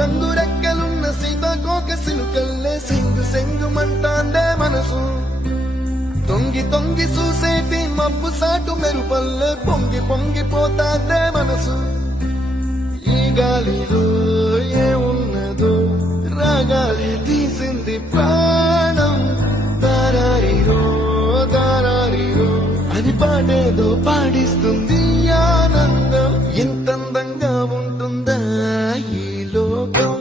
రంగు రెక్కలున్న సీతాకోక సిలుకల్లే సెంగు సెంగుమంటాందే మనసు తొంగి తొంగి చూసేటి మబ్బు సాటు మెరుపల్లే పొంగి పొంగిపోతాందే మనసు ఈ గాలిలో ఏమున్నదో రాగాలే తీసింది ప్రాణం దారారిరో దారారిరో అని పాడేదో పాడిస్తుంది ఆనందం ఎంత అందంగా ఉంటుందా ఈ లోకం